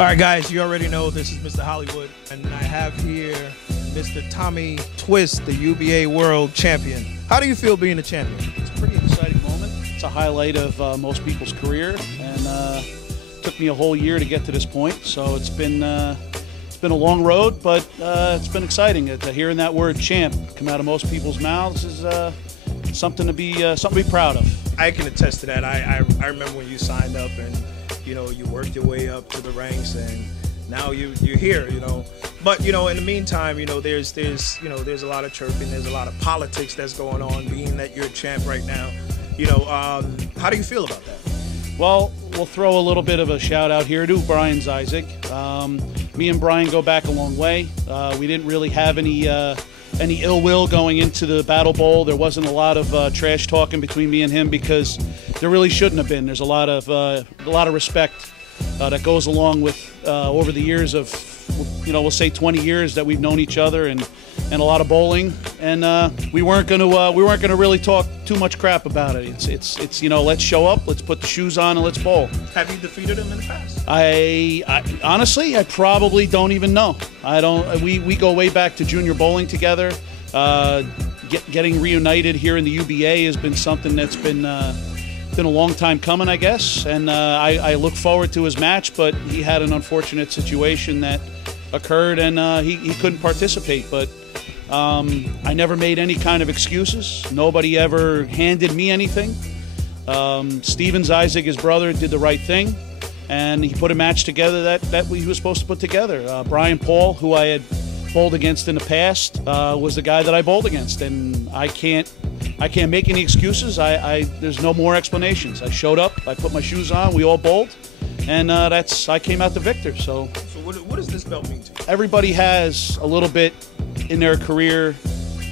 All right, guys, you already know this is Mr. Hollywood, and I have here Mr. Tommy Twist, the UBA World Champion. How do you feel being the champion? It's a pretty exciting moment. It's a highlight of most people's career, and it took me a whole year to get to this point. So it's been a long road, but it's been exciting. Hearing that word "champ" come out of most people's mouths is something to be proud of. I can attest to that. I remember when you signed up and you worked your way up to the ranks, and now you're here. But in the meantime, there's a lot of chirping, there's a lot of politics that's going on. Being that you're a champ right now, how do you feel about that? Well, we'll throw a little bit of a shout out here to Brian Zizek. Me and Brian go back a long way. We didn't really have any ill will going into the Battle Bowl. There wasn't a lot of trash talking between me and him because there really shouldn't have been. There's a lot of respect that goes along with over the years of we'll say 20 years that we've known each other, and a lot of bowling, and we weren't gonna really talk too much crap about it. It's let's show up, let's put the shoes on, and let's bowl. Have you defeated him in the past? I honestly, I probably don't even know. I don't. We go way back to junior bowling together. Getting reunited here in the UBA has been something that's been a long time coming, I guess, and I look forward to his match, but he had an unfortunate situation that occurred, and he couldn't participate. But I never made any kind of excuses. Nobody ever handed me anything. Steven Zizek, his brother, did the right thing, and he put a match together that he was supposed to put together. Brian Paul, who I had bowled against in the past, was the guy that I bowled against, and I can't make any excuses. There's no more explanations. I showed up, I put my shoes on, we all bowled, and I came out the victor. So what does this belt mean to you? Everybody has a little bit in their career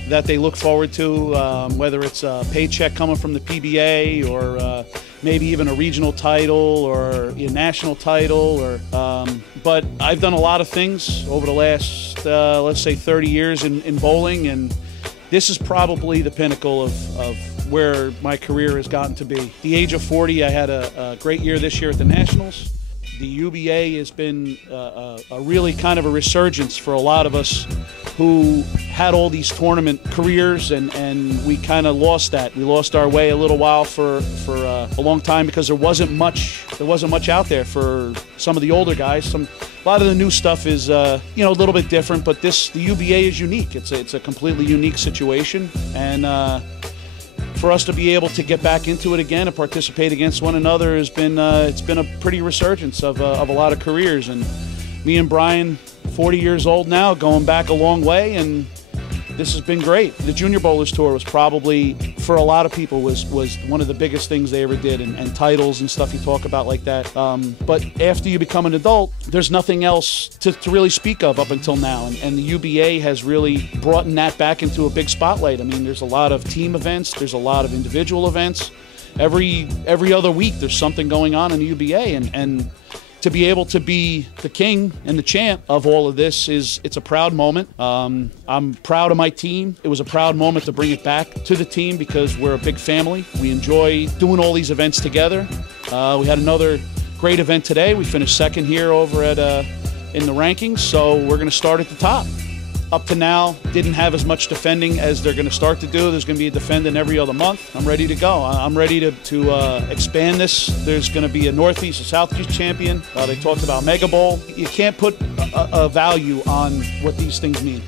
that they look forward to, whether it's a paycheck coming from the PBA or maybe even a regional title or a national title. But I've done a lot of things over the last, let's say, 30 years in bowling, and this is probably the pinnacle of where my career has gotten to be. At the age of 40, I had a great year this year at the Nationals. The UBA has been a really kind of a resurgence for a lot of us who had all these tournament careers, and we kind of lost that. We lost our way a little while for a long time because there wasn't much out there for some of the older guys. A lot of the new stuff is a little bit different, but the UBA is unique. It's a completely unique situation, and for us to be able to get back into it again and participate against one another has been it's been a pretty resurgence of a lot of careers. And me and Brian, 40 years old now, going back a long way, and this has been great. The Junior Bowlers Tour was probably, for a lot of people, was one of the biggest things they ever did, and titles and stuff you talk about like that. But after you become an adult, there's nothing else to really speak of up until now, and the UBA has really brought that back into a big spotlight. I mean, there's a lot of team events, there's a lot of individual events. Every other week there's something going on in the UBA, and to be able to be the king and the champ of all of this it's a proud moment. I'm proud of my team. It was a proud moment to bring it back to the team because we're a big family. We enjoy doing all these events together. We had another great event today. We finished second here over at in the rankings, so we're going to start at the top. Up to now, didn't have as much defending as they're going to start to do. There's going to be a defendant every other month. I'm ready to go. I'm ready to expand this. There's going to be a Northeast, a Southeast champion. They talked about Mega Bowl. You can't put a value on what these things mean.